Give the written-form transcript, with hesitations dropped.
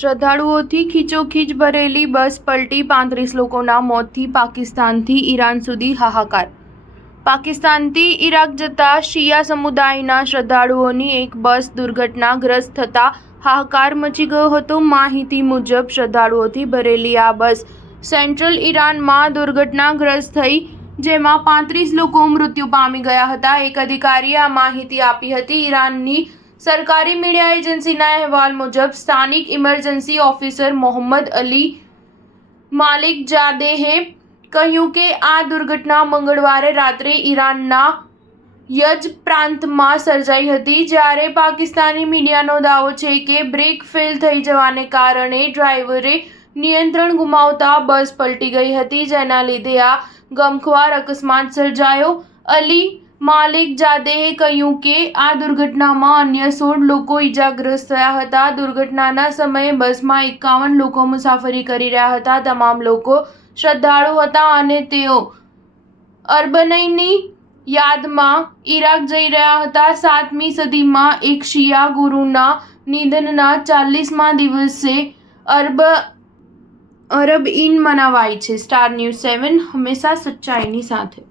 શ્રદ્ધાળુઓથી ખીચોખીચ ભરેલી બસ પલટી, 35 લોકોના મોતથી પાકિસ્તાનથી ઈરાન સુધી હાહાકાર। પાકિસ્તાનથી ઈરાક જતા શિયા સમુદાયના શ્રદ્ધાળુઓની એક બસ દુર્ઘટનાગ્રસ્ત થતા હાહાકાર મચી ગયો હતો। માહિતી મુજબ શ્રદ્ધાળુઓથી ભરેલી આ બસ સેન્ટ્રલ ઈરાનમાં દુર્ઘટનાગ્રસ્ત થઈ, જેમાં 35 લોકો મૃત્યુ પામી ગયા હતા। એક અધિકારીએ આ માહિતી આપી હતી। ઈરાનની સરકારી મીડિયા એજન્સીના અહેવાલ મુજબ સ્થાનિક ઇમરજન્સી ઓફિસર મોહમ્મદ અલી માલિકજાદેહે કહ્યું કે આ દુર્ઘટના મંગળવારે રાત્રે ઈરાનના યઝ પ્રાંતમાં સર્જાઈ હતી, જ્યારે પાકિસ્તાની મીડિયાનો દાવો છે કે બ્રેક ફેલ થઈ જવાને કારણે ડ્રાઈવરે નિયંત્રણ ગુમાવતા બસ પલટી ગઈ હતી, જેના લીધે આ ગમખ્વાર અકસ્માત સર્જાયો। અલી માલિકજાદેહે કહ્યું કે આ દુર્ઘટનામાં અન્ય 16 લોકો ઈજાગ્રસ્ત થયા હતા। દુર્ઘટનાના સમયે બસમાં 51 લોકો મુસાફરી કરી રહ્યા હતા। તમામ લોકો શ્રદ્ધાળુ હતા અને તેઓ અરબનઈની યાદમાં ઈરાક જઈ રહ્યા હતા। 7મી સદીમાં એક શિયા ગુરુના નિધનના 40મા દિવસે અરબ ઈન મનાવાય છે। સ્ટાર ન્યૂઝ 7 હંમેશા સચ્ચાઈની સાથે।